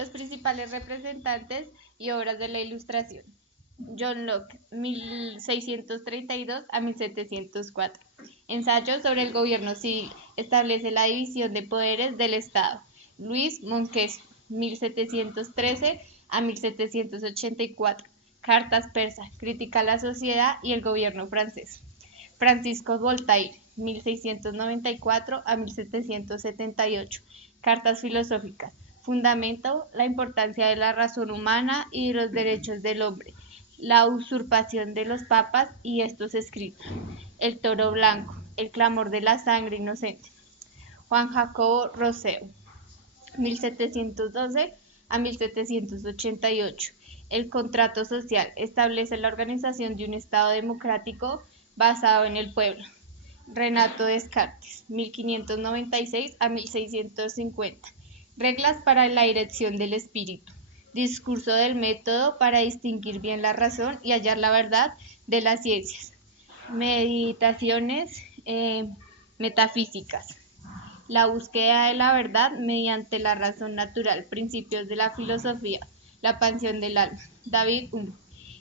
Los principales representantes y obras de la Ilustración. John Locke, 1632 a 1704. Ensayo sobre el gobierno civil. Establece la división de poderes del Estado. Luis Montesquieu, 1713 a 1784. Cartas persas. Critica la sociedad y el gobierno francés. Francisco Voltaire, 1694 a 1778. Cartas filosóficas. Fundamento la importancia de la razón humana y de los derechos del hombre. La usurpación de los papas y estos escritos. El toro blanco. El clamor de la sangre inocente. Juan Jacobo Rousseau, 1712 a 1788. El contrato social establece la organización de un Estado democrático basado en el pueblo. Renato Descartes, 1596 a 1650. Reglas para la dirección del espíritu. Discurso del método para distinguir bien la razón y hallar la verdad de las ciencias. Meditaciones metafísicas. La búsqueda de la verdad mediante la razón natural. Principios de la filosofía. La pasión del alma. David Hume,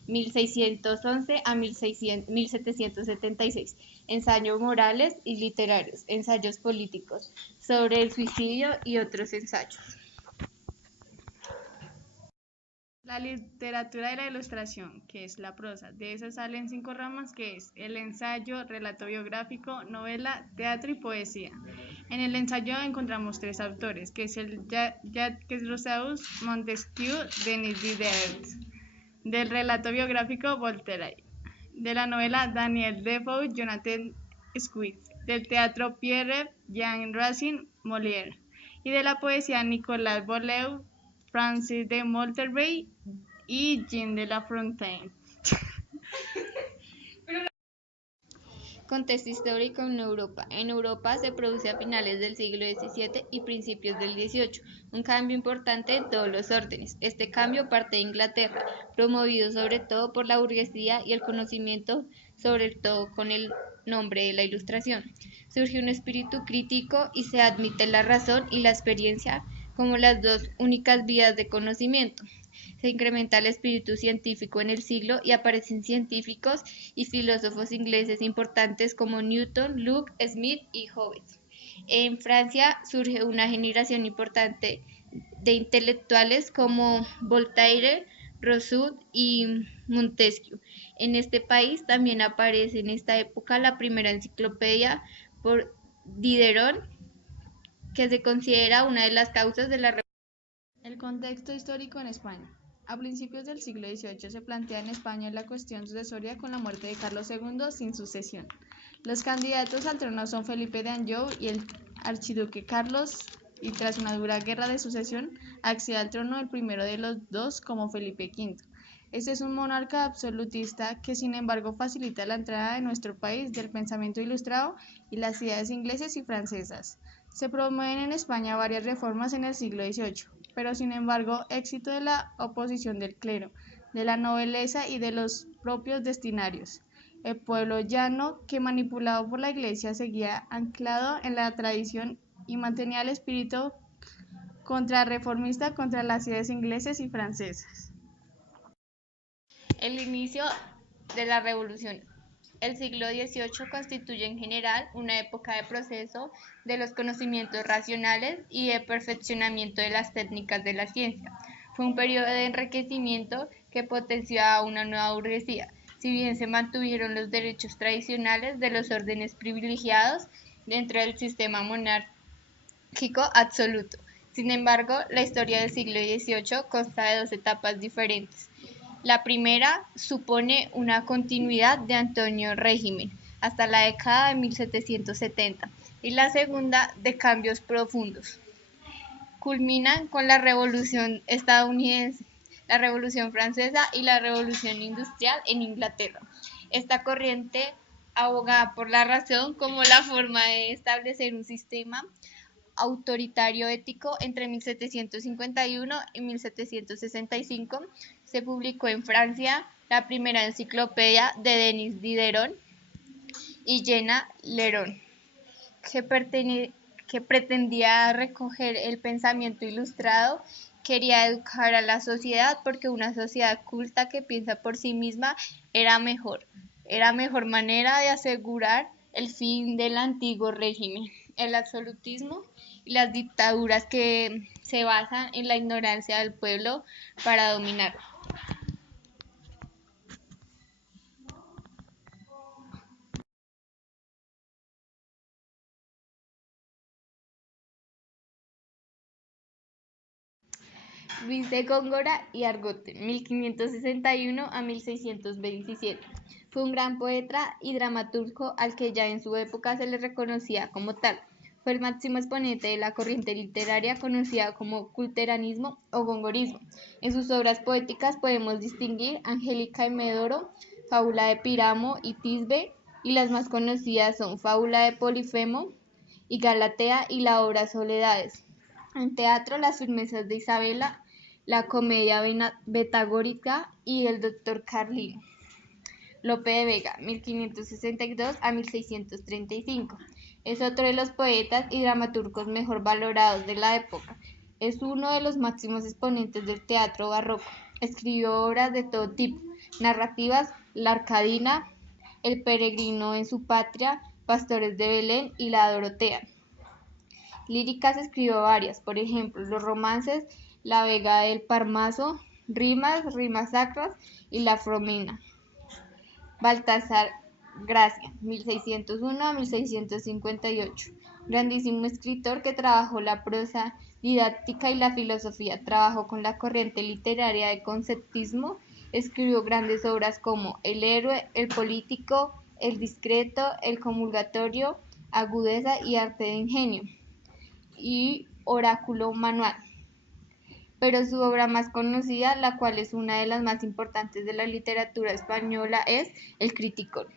1611 a 1776. Ensayos morales y literarios. Ensayos políticos. Sobre el suicidio y otros ensayos. La literatura de la ilustración, que es la prosa. De esa salen 5 ramas, que es el ensayo, relato biográfico, novela, teatro y poesía. En el ensayo encontramos 3 autores, que es el Jacques Rousseau, Montesquieu, Denis Diderot. Del relato biográfico, Voltaire. De la novela, Daniel Defoe, Jonathan Swift. Del teatro, Pierre, Jean Racine, Molière. Y de la poesía, Nicolas Boileau, Francis de Monterrey y Jean de La Fontaine. Contexto histórico en Europa. En Europa se produce a finales del siglo XVII y principios del XVIII un cambio importante en todos los órdenes. Este cambio parte de Inglaterra, promovido sobre todo por la burguesía y el conocimiento, sobre todo con el nombre de la Ilustración. Surge un espíritu crítico y se admite la razón y la experiencia como las dos únicas vías de conocimiento. Se incrementa el espíritu científico en el siglo y aparecen científicos y filósofos ingleses importantes como Newton, Locke, Smith y Hobbes. En Francia surge una generación importante de intelectuales como Voltaire, Rousseau y Montesquieu. En este país también aparece en esta época la primera enciclopedia por Diderot, que se considera una de las causas de la revolución. El contexto histórico en España. A principios del siglo XVIII se plantea en España la cuestión sucesoria con la muerte de Carlos II sin sucesión. Los candidatos al trono son Felipe de Anjou y el archiduque Carlos, y tras una dura guerra de sucesión accede al trono el primero de los dos como Felipe V. Este es un monarca absolutista que sin embargo facilita la entrada en nuestro país del pensamiento ilustrado y las ideas inglesas y francesas. Se promueven en España varias reformas en el siglo XVIII, pero sin embargo éxito de la oposición del clero, de la nobleza y de los propios destinarios. El pueblo llano, que manipulado por la Iglesia seguía anclado en la tradición y mantenía el espíritu contrarreformista contra las ideas inglesas y francesas. El inicio de la Revolución. El siglo XVIII constituye en general una época de proceso de los conocimientos racionales y de perfeccionamiento de las técnicas de la ciencia. Fue un periodo de enriquecimiento que potenció a una nueva burguesía, si bien se mantuvieron los derechos tradicionales de los órdenes privilegiados dentro del sistema monárquico absoluto. Sin embargo, la historia del siglo XVIII consta de 2 etapas diferentes. La primera supone una continuidad de Antonio Régimen hasta la década de 1770 y la segunda de cambios profundos. Culminan con la Revolución estadounidense, la Revolución francesa y la Revolución industrial en Inglaterra. Esta corriente aboga por la razón como la forma de establecer un sistema autoritario ético. Entre 1751 y 1765 se publicó en Francia la primera enciclopedia de Denis Diderot y Jean Leron, que pretendía recoger el pensamiento ilustrado Quería educar a la sociedad porque una sociedad culta que piensa por sí misma era mejor manera de asegurar el fin del antiguo régimen, el absolutismo y las dictaduras que se basan en la ignorancia del pueblo para dominarlo. Luis de Góngora y Argote, 1561 a 1627. Fue un gran poeta y dramaturgo al que ya en su época se le reconocía como tal. Fue el máximo exponente de la corriente literaria conocida como culteranismo o gongorismo. En sus obras poéticas podemos distinguir Angélica y Medoro, Fábula de Piramo y Tisbe, y las más conocidas son Fábula de Polifemo y Galatea y la obra Soledades. En teatro, Las firmezas de Isabela, la comedia betagórica y el doctor Carlino. Lope de Vega, 1562 a 1635. Es otro de los poetas y dramaturgos mejor valorados de la época. Es uno de los máximos exponentes del teatro barroco. Escribió obras de todo tipo, narrativas, La Arcadina, El peregrino en su patria, Pastores de Belén y La Dorotea. Líricas escribió varias, por ejemplo, los romances La Vega del Parmazo, Rimas Sacras y La Fromina. Baltasar Gracia, 1601 a 1658. Grandísimo escritor que trabajó la prosa didáctica y la filosofía. Trabajó con la corriente literaria de conceptismo. Escribió grandes obras como El héroe, El político, El discreto, El comulgatorio, Agudeza y Arte de ingenio y Oráculo Manual. Pero su obra más conocida, la cual es una de las más importantes de la literatura española, es El Criticón.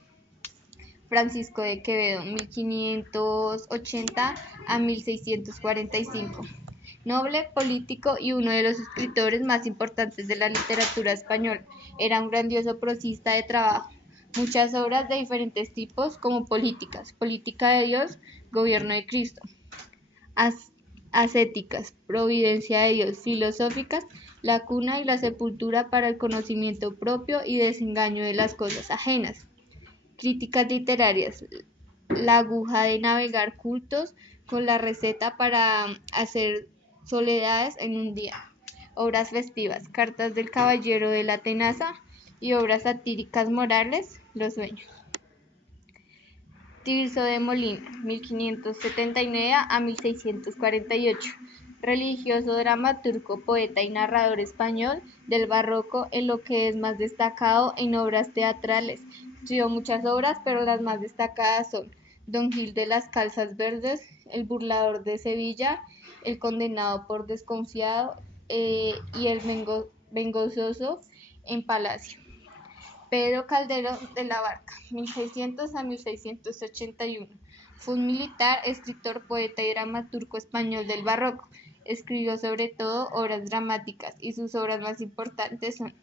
Francisco de Quevedo, 1580 a 1645. Noble, político y uno de los escritores más importantes de la literatura española. Era un grandioso prosista de trabajo. Muchas obras de diferentes tipos, como políticas, Política de Dios, Gobierno de Cristo, ascéticas, Providencia de Dios, filosóficas, La cuna y la sepultura para el conocimiento propio y desengaño de las cosas ajenas. Críticas literarias, La aguja de navegar cultos con la receta para hacer soledades en un día. Obras festivas, Cartas del caballero de la tenaza y obras satíricas morales, Los sueños. Tirso de Molina, 1579 a 1648. Religioso, dramaturgo, poeta y narrador español del barroco, en lo que es más destacado en obras teatrales. Escribió muchas obras, pero las más destacadas son Don Gil de las Calzas Verdes, El burlador de Sevilla, El condenado por desconfiado y El vengozoso en Palacio. Pedro Calderón de la Barca, 1600 a 1681. Fue un militar, escritor, poeta y dramaturgo español del barroco. Escribió sobre todo obras dramáticas y sus obras más importantes son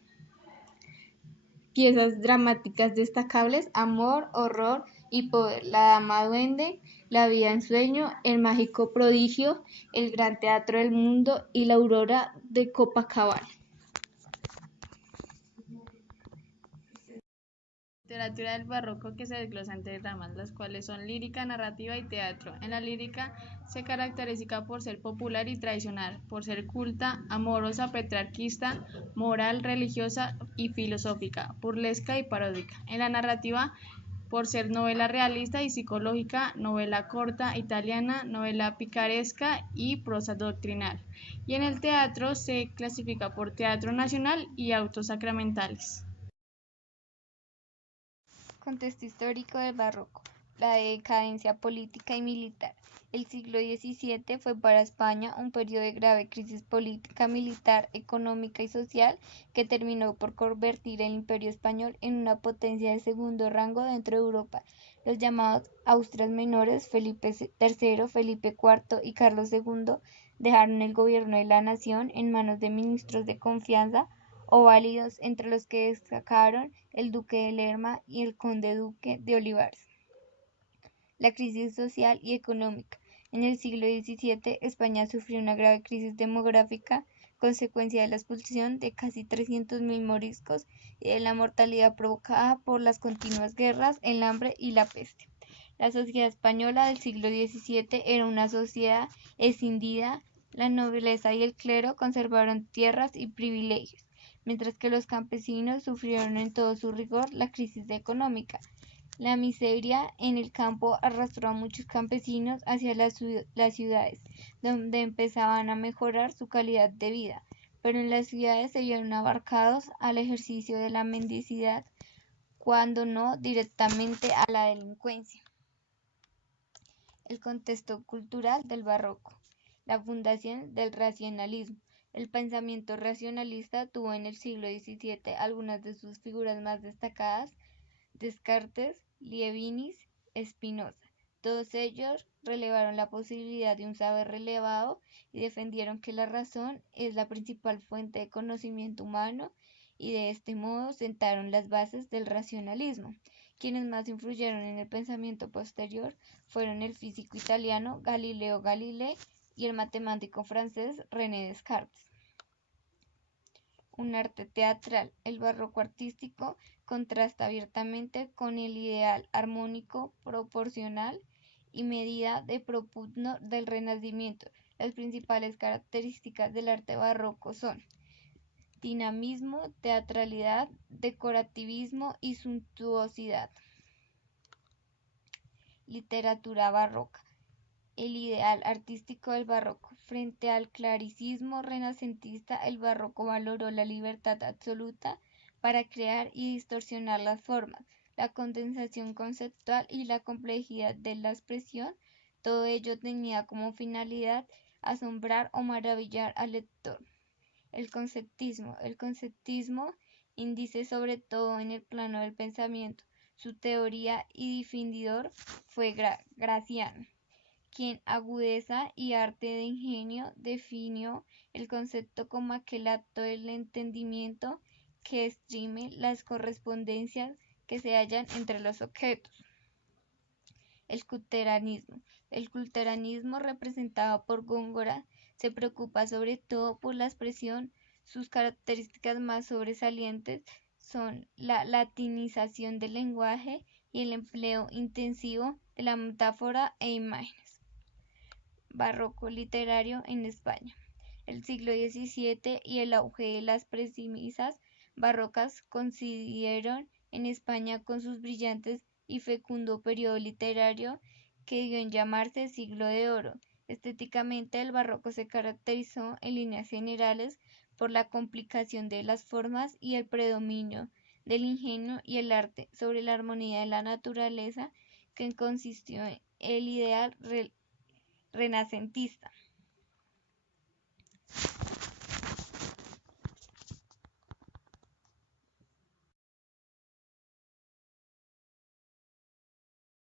piezas dramáticas destacables: Amor, Horror y Poder, La dama duende, La vida en sueño, El mágico prodigio, El gran teatro del mundo y La aurora de Copacabana. Literatura del barroco que se desglosa en tres ramas, las cuales son lírica, narrativa y teatro. En la lírica se caracteriza por ser popular y tradicional, por ser culta, amorosa, petrarquista, moral, religiosa y filosófica, burlesca y paródica. En la narrativa, por ser novela realista y psicológica, novela corta italiana, novela picaresca y prosa doctrinal. Y en el teatro se clasifica por teatro nacional y autos sacramentales. Contexto histórico del barroco, la decadencia política y militar. El siglo XVII fue para España un periodo de grave crisis política, militar, económica y social que terminó por convertir el Imperio español en una potencia de segundo rango dentro de Europa. Los llamados Austrias Menores, Felipe III, Felipe IV y Carlos II, dejaron el gobierno de la nación en manos de ministros de confianza o válidos, entre los que destacaron el duque de Lerma y el conde-duque de Olivares. La crisis social y económica. En el siglo XVII, España sufrió una grave crisis demográfica consecuencia de la expulsión de casi 300.000 moriscos y de la mortalidad provocada por las continuas guerras, el hambre y la peste. La sociedad española del siglo XVII era una sociedad escindida. La nobleza y el clero conservaron tierras y privilegios, mientras que los campesinos sufrieron en todo su rigor la crisis económica. La miseria en el campo arrastró a muchos campesinos hacia las ciudades, donde empezaban a mejorar su calidad de vida, pero en las ciudades se vieron abarcados al ejercicio de la mendicidad, cuando no directamente a la delincuencia. El contexto cultural del barroco. La fundación del racionalismo. El pensamiento racionalista tuvo en el siglo XVII algunas de sus figuras más destacadas: Descartes, Leibniz, Spinoza. Todos ellos relevaron la posibilidad de un saber elevado y defendieron que la razón es la principal fuente de conocimiento humano, y de este modo sentaron las bases del racionalismo. Quienes más influyeron en el pensamiento posterior fueron el físico italiano Galileo Galilei y el matemático francés René Descartes. Un arte teatral. El barroco artístico contrasta abiertamente con el ideal armónico, proporcional y medida de propugno del Renacimiento. Las principales características del arte barroco son dinamismo, teatralidad, decorativismo y suntuosidad. Literatura barroca. El ideal artístico del barroco. Frente al clasicismo renacentista, el barroco valoró la libertad absoluta para crear y distorsionar las formas, la condensación conceptual y la complejidad de la expresión. Todo ello tenía como finalidad asombrar o maravillar al lector. El conceptismo. El conceptismo índice sobre todo en el plano del pensamiento. Su teoría y definidor fue Graciano, quien agudeza y arte de ingenio definió el concepto como aquel acto del entendimiento que exprime las correspondencias que se hallan entre los objetos. El culteranismo. El culteranismo, representado por Góngora, se preocupa sobre todo por la expresión. Sus características más sobresalientes son la latinización del lenguaje y el empleo intensivo de la metáfora e imágenes. Barroco literario en España. El siglo XVII y el auge de las premisas barrocas coincidieron en España con sus brillantes y fecundo periodo literario, que dio en llamarse Siglo de Oro. Estéticamente, el barroco se caracterizó en líneas generales por la complicación de las formas y el predominio del ingenio y el arte sobre la armonía de la naturaleza, que consistió en el ideal renacentista.